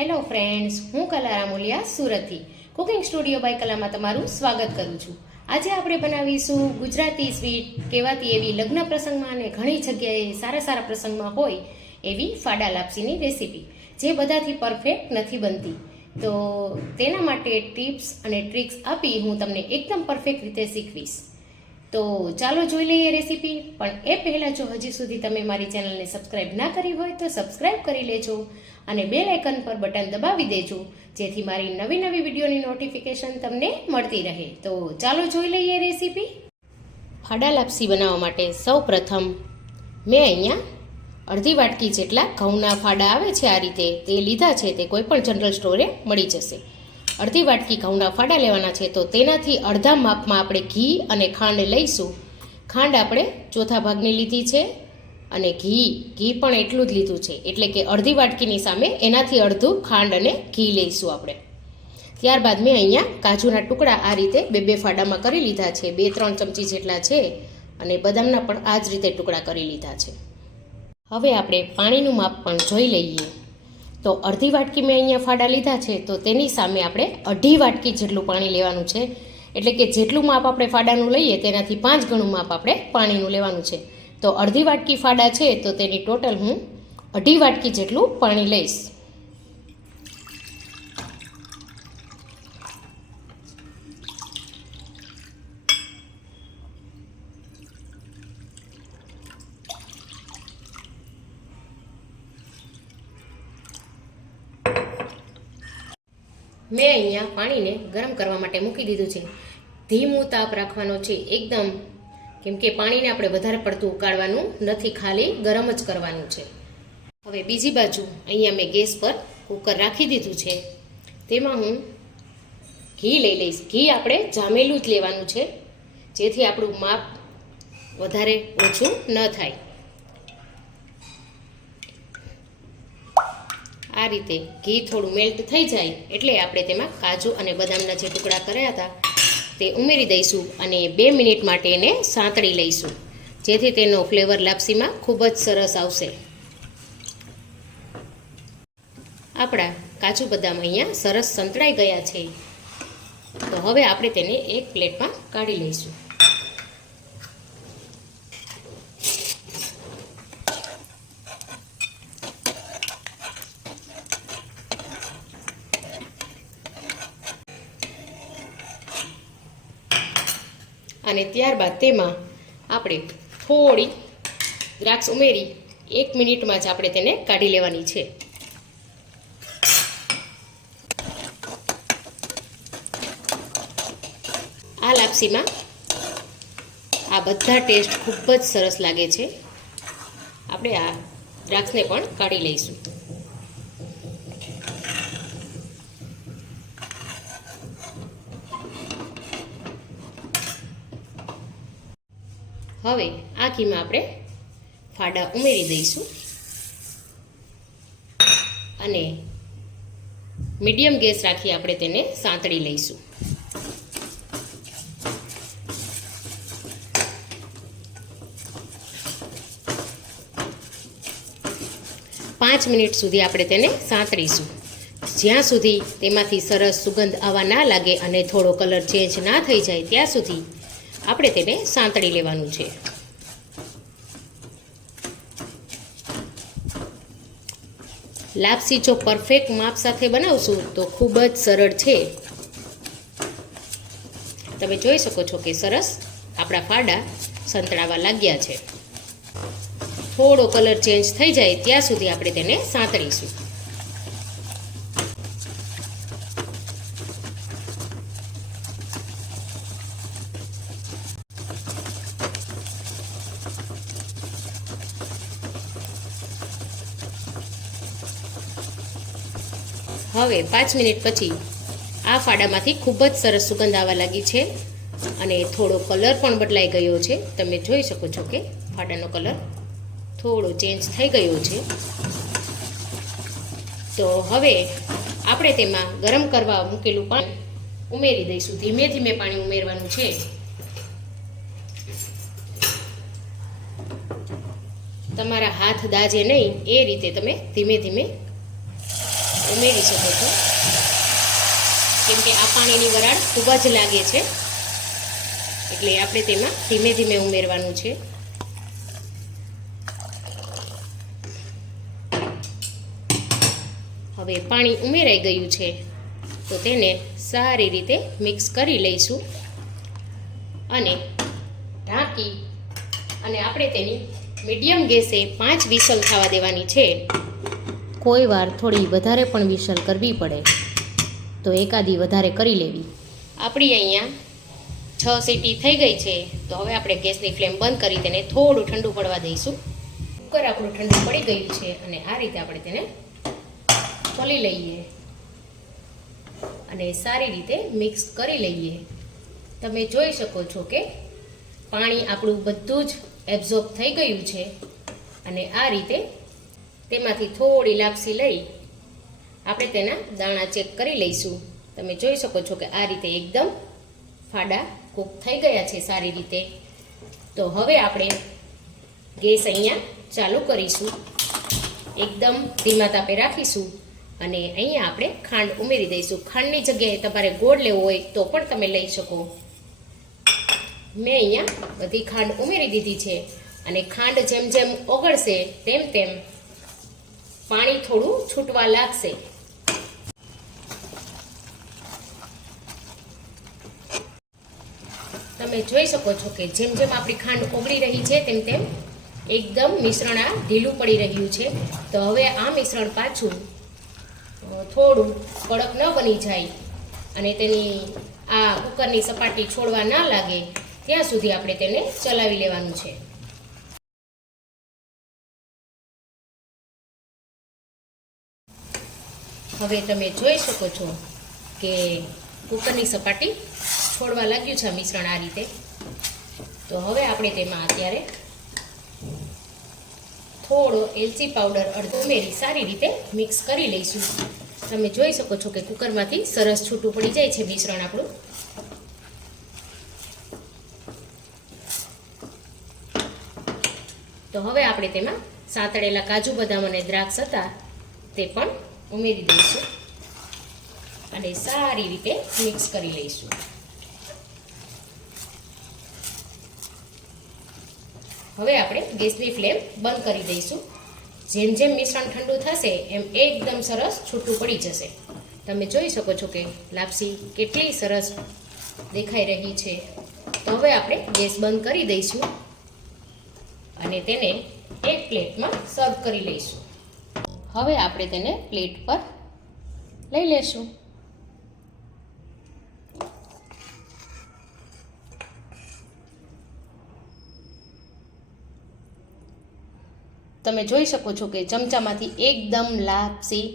Hello friends, હું કલા રામોલિયા સુરતથી કુકિંગ સ્ટુડિયો બાય કલામાં તમારું સ્વાગત કરું છું. આજે આપણે બનાવીશું ગુજરાતી સ્વીટ કહેવાતી એવી લગ્ન પ્રસંગમાં અને ઘણી જગ્યાએ સારા પ્રસંગમાં હોય એવી ફાડા લાપસીની રેસીપી, જે બધાથી પરફેક્ટ નથી બનતી. તો તેના માટે ટિપ્સ અને ટ્રિક્સ આપી હું તમને એકદમ પરફેક્ટ રીતે શીખવીશ. તો ચાલો જોઈ લઈએ રેસીપી. પણ એ પહેલાં જો હજી સુધી તમે મારી ચેનલને સબસ્ક્રાઈબ ના કરી હોય તો સબસ્ક્રાઈબ કરી લેજો અને બેલ આઇકન પર બટન દબાવી દેજો, જેથી મારી નવી વિડીયોની નોટિફિકેશન તમને મળતી રહે. તો ચાલો જોઈ લઈએ રેસીપી. ફાડા લાપસી બનાવવા માટે સૌ પ્રથમ મેં અહીંયા અડધી વાટકી જેટલા ઘઉંના ફાડા આવે છે, આ રીતે તે લીધા છે. તે કોઈ પણ જનરલ સ્ટોરે મળી જશે. અડધી વાટકી ઘઉંના ફાડા લેવાના છે. તો તેનાથી અડધા માપમાં આપણે ઘી અને ખાંડ લઈશું. ખાંડ આપણે ચોથા ભાગની લીધી છે અને ઘી પણ એટલું જ લીધું છે, એટલે કે અડધી વાટકીની સામે એનાથી અડધું ખાંડ અને ઘી લઈશું આપણે. ત્યારબાદ મેં અહીંયા કાજુના ટુકડા આ રીતે બે ફાડામાં કરી લીધા છે. 2-3 ચમચી જેટલા છે અને બદામના પણ આ જ રીતે ટુકડા કરી લીધા છે. હવે આપણે પાણીનું માપ પણ જોઈ લઈએ. તો અડધી વાટકી મેં અહીંયા ફાડા લીધા છે, તો તેની સામે આપણે 1/2 વાટકી જેટલું પાણી લેવાનું છે. એટલે કે જેટલું માપ આપણે ફાડાનું લઈએ તેનાથી 5 ગણું માપ આપણે પાણીનું લેવાનું છે. તો અડધી વાટકી ફાડા છે, તો તેની ટોટલ હું 1/2 વાટકી જેટલું પાણી લઈશ. મેં અહીંયા પાણીને ગરમ કરવા માટે મૂકી દીધું છે. ધીમું તાપ રાખવાનો છે એકદમ, કેમ કે પાણીને આપણે વધારે પડતું ઉકાળવાનું નથી, ખાલી ગરમ જ કરવાનું છે. હવે બીજી બાજુ અહીંયા મેં ગેસ પર કુકર રાખી દીધું છે. તેમાં હું ઘી લઈ લઈશ. ઘી આપણે જામેલું જ લેવાનું છે, જેથી આપણું માપ વધારે ઓછું ન થાય. આ રીતે ઘી થોડું મેલ્ટ થઈ જાય એટલે આપણે તેમાં કાજુ અને બદામના જે ટુકડા કર્યા હતા તે ઉમેરી દઈશું અને 2 મિનિટ માટે એને સાંતળી લઈશું, જેથી તેનો ફ્લેવર લાપસીમાં ખૂબ જ સરસ આવશે. આપણા કાજુ બદામ અહીંયા સરસ સંતળાઈ ગયા છે. તો હવે આપણે તેને એક પ્લેટમાં કાઢી લઈશું. અને ત્યારબાદ તેમાં આપણે થોડી દ્રાક્ષ ઉમેરી 1 મિનિટમાં જ આપણે તેને કાઢી લેવાની છે. આ લાપસીમાં આ બધા ટેસ્ટ ખૂબ જ સરસ લાગે છે. આપણે આ દ્રાક્ષને પણ કાઢી લઈશું. હવે આ ઘીમાં આપણે ફાડા ઉમેરી દઈશું અને મીડિયમ ગેસ રાખી આપણે તેને સાંતળી લઈશું. પાંચ મિનિટ સુધી આપણે તેને સાંતળીશું, જ્યાં સુધી તેમાંથી સરસ સુગંધ આવવા ના લાગે અને થોડો કલર ચેન્જ ના થઈ જાય ત્યાં સુધી આપણે તેને સાંતળી લેવાનું છે. લાપસી જો પરફેક્ટ માપ સાથે બનાવશું તો ખૂબ જ સરળ છે. તમે જોઈ શકો છો કે સરસ આપણા ફાડા સંતળાવા લાગ્યા છે. થોડો કલર ચેન્જ થઈ જાય ત્યાં સુધી આપણે તેને સાંતળીશું. હવે 5 મિનિટ પછી આ ફાડામાંથી ખૂબ જ સરસ સુગંધ આવવા લાગી છે અને થોડો કલર પણ બદલાઈ ગયો છે. તમે જોઈ શકો છો કે ફાડાનો કલર થોડો ચેન્જ થઈ ગયો છે. તો હવે આપણે તેમાં ગરમ કરવા મૂકેલું પાણી ઉમેરી દઈશું. ધીમે ધીમે પાણી ઉમેરવાનું છે. તમારા હાથ દાજે નહીં એ રીતે તમે ધીમે ધીમે ઉમેરી શકો છો, કેમ કે આ પાણીની વરાળ ખૂબ જ લાગે છે, એટલે આપણે તેમાં ધીમે ધીમે ઉમેરવાનું છે. હવે પાણી ઉમેરાઈ ગયું છે તો તેને સારી રીતે મિક્સ કરી લઈશું અને ઢાંકી અને આપણે તેની મીડિયમ ગેસે 5 વિસલ થવા દેવાની છે. કોઈ વાર થોડી વધારે પણ વિસલ કરવી પડે તો એકાદી વધારે કરી લેવી. આપણી અહીંયા 6 સીટી થઈ ગઈ છે, તો હવે આપણે ગેસની ફ્લેમ બંધ કરી તેને થોડું ઠંડુ પડવા દઈશું. કુકર આપણું ઠંડુ પડી ગયું છે અને આ રીતે આપણે તેને ખોલી લઈએ અને સારી રીતે મિક્સ કરી લઈએ. તમે જોઈ શકો છો કે પાણી આપણું બધું જ એબ્ઝોર્બ થઈ ગયું છે અને આ રીતે તેમાંથી થોડી લાપસી લઈ આપણે તેના દાણા ચેક કરી લઈશું. તમે જોઈ શકો છો કે આ રીતે એકદમ ફાડા કૂક થઈ ગયા છે સારી રીતે. તો હવે આપણે ગેસ અહીંયા ચાલુ કરીશું, એકદમ ધીમા તાપે રાખીશું અને અહીંયા આપણે ખાંડ ઉમેરી દઈશું. ખાંડની જગ્યાએ તમારે ગોળ લેવો હોય તો પણ તમે લઈ શકો. મેં અહીંયા બધી ખાંડ ઉમેરી દીધી છે અને ખાંડ જેમ જેમ ઓગળશે તેમ તેમ પાણી થોડું છૂટવા લાગશે. તમે જોઈ શકો છો કે જેમ જેમ આપણી ખાંડ ઓગળી રહી છે તેમ તેમ એકદમ મિશ્રણ આ ઢીલું પડી રહ્યું છે. તો હવે આ મિશ્રણ પાછું થોડું કડક ન બની જાય અને તેની આ કુકરની સપાટી છોડવા ના લાગે ત્યાં સુધી આપણે તેને ચલાવી લેવાનું છે. હવે તમે જોઈ શકો છો કે કુકરની સપાટી છોડવા લાગ્યું છે મિશ્રણ આ રીતે. તો હવે આપણે તેમાં અત્યારે થોડો એલચી પાવડર અડધો ઉમેરી સારી રીતે મિક્સ કરી લઈશું. તમે જોઈ શકો છો કે કુકરમાંથી સરસ છૂટું પડી જાય છે મિશ્રણ આપણું. તો હવે આપણે તેમાં સાતળેલા કાજુ બદામ અને દ્રાક્ષ હતા તે પણ ઉમેરી દઈશું અને સારી રીતે મિક્સ કરી લઈશું. હવે આપણે ગેસની ફ્લેમ બંધ કરી દઈશું. જેમ જેમ મિશ્રણ ઠંડુ થશે એમ એકદમ સરસ છૂટું પડી જશે. તમે જોઈ શકો છો કે લાપસી કેટલી સરસ દેખાઈ રહી છે. તો હવે આપણે ગેસ બંધ કરી દઈશું અને તેને એક પ્લેટમાં સર્વ કરી લઈશું. હવે આપણે તેને પ્લેટ પર લઈ લેશું. તમે જોઈ શકો છો કે ચમચામાંથી એકદમ લાપસી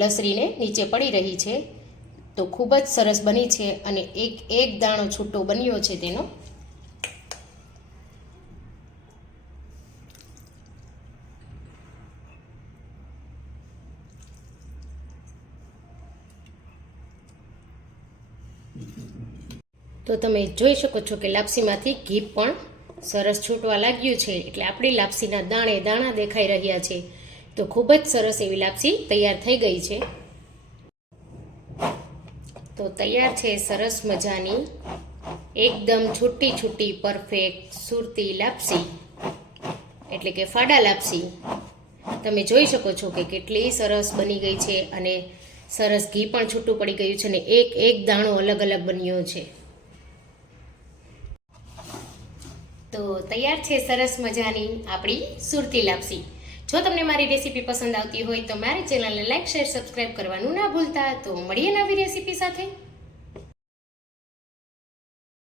લસરીને નીચે પડી રહી છે. તો ખૂબ જ સરસ બની છે અને એક એક દાણો છૂટો બન્યો છે તેનો. તો તમે જોઈ શકો છો કે લાપસીમાંથી ઘી પણ સરસ છૂટવા લાગ્યું છે, એટલે આપણી લાપસીના દાણે દાણા દેખાઈ રહ્યા છે. તો ખૂબ જ સરસ એવી લાપસી તૈયાર થઈ ગઈ છે. તો તૈયાર છે સરસ મજાની એકદમ છૂટી છૂટી પરફેક્ટ સુરતી લાપસી, એટલે કે ફાડા લાપસી. તમે જોઈ શકો છો કે કેટલી સરસ બની ગઈ છે અને સરસ ઘી પણ છૂટું પડી ગયું છે અને એક એક દાણો અલગ અલગ બન્યો છે. તો તૈયાર છે સરસ મજાની આપણી સુરતી લાપસી. જો તમને મારી રેસીપી પસંદ આવતી હોય તો મારી ચેનલને લાઈક, શેર, સબસ્ક્રાઈબ કરવાનું ના ભૂલતા. તો મળીએ નવી રેસીપી સાથે.